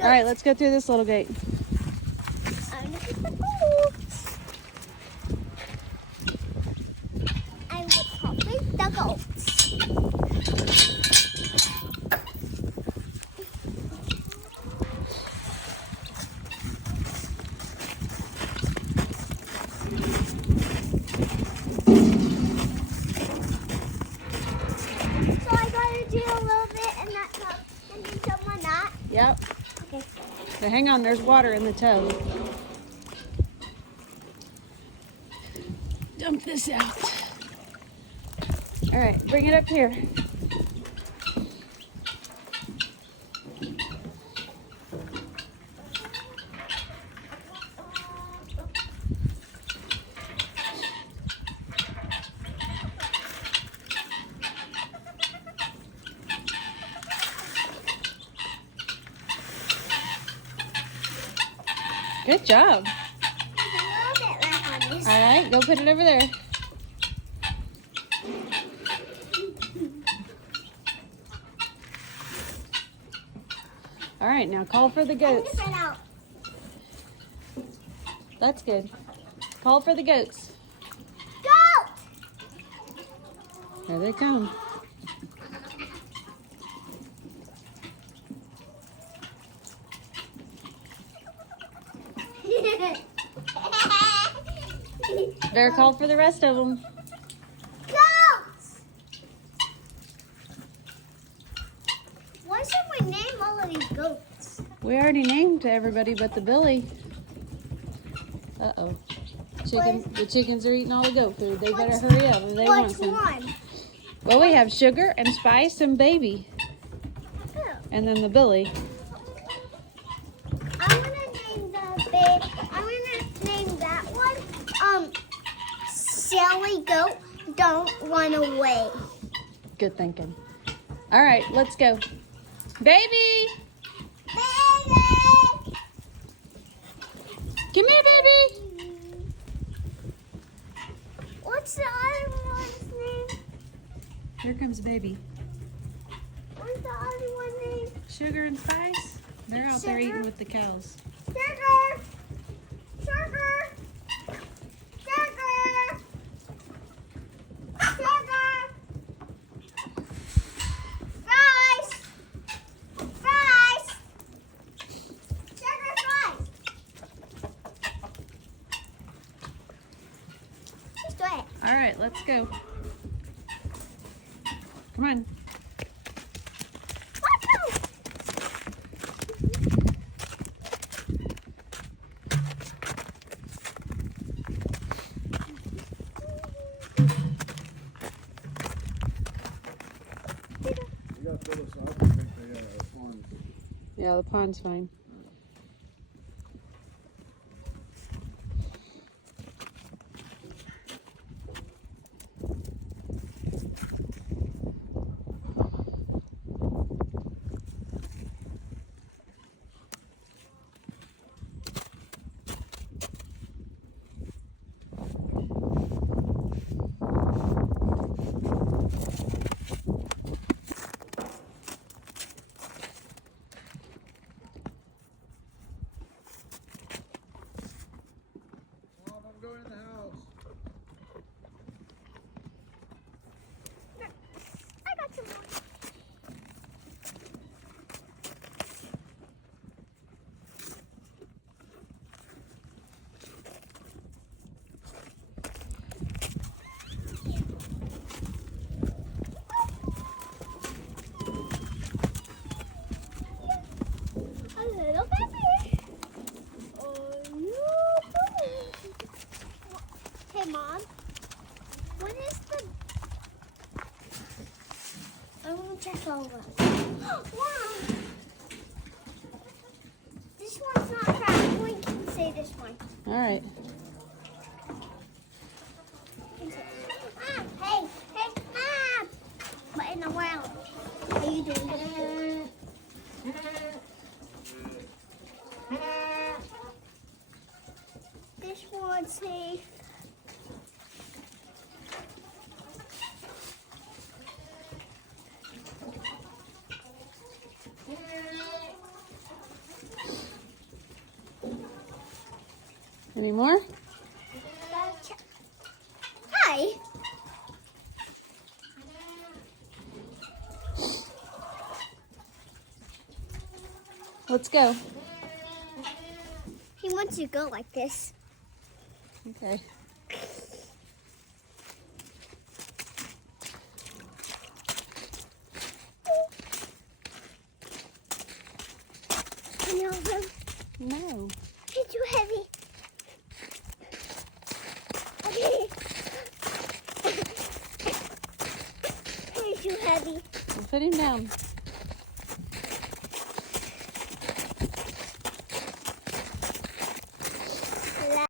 goats. All right, let's go through this little gate. I'm looking for goats. I'm with Poppy the goats. So I gotta do a little bit and that's up and then someone not. Yep. Okay. But hang on, there's water in the tub. Dump this out. All right, bring it up here. Good job. A little bit left on this. All right, go put it over there. All right, now call for the goats. Get out. That's good. Call for the goats. Goat! Here they come. Better call for the rest of them. Goats! Why should we name all of these goats? We already named everybody but the Billy. Uh-oh. The chickens are eating all the goat food. They better hurry up if they want Which some. one? Well, we have Sugar and Spice and Baby. Oh. And then the Billy. I'm gonna name the big. I'm gonna name that one. Silly goat, don't run away. Good thinking. All right, let's go. Baby! Baby! Come here, baby! What's the other one's name? Here comes Baby. What's the other one's name? Sugar and Spice? They're out there Sugar. eating with the cows. Sugar! Sugar! Sugar! Sugar! Fries! Fries! Sugar fries! Just do it. All right, let's go. Come on. Let's go! You gotta fill this up. I think the pond. Yeah, the pond's fine. Mom, I'm going in the house. I got some more. A little baby. Oh, no. Hey, Mom. What is the... I want to check over. Wow. This one's not cracked. We can say this one. All right. Hey, Mom! What in the world are you doing? This one's safe. Any more? Hi. Let's go. He wants to go like this. Okay. Can you hold him? No. He's too heavy. Okay. He's too heavy. We'll put him down.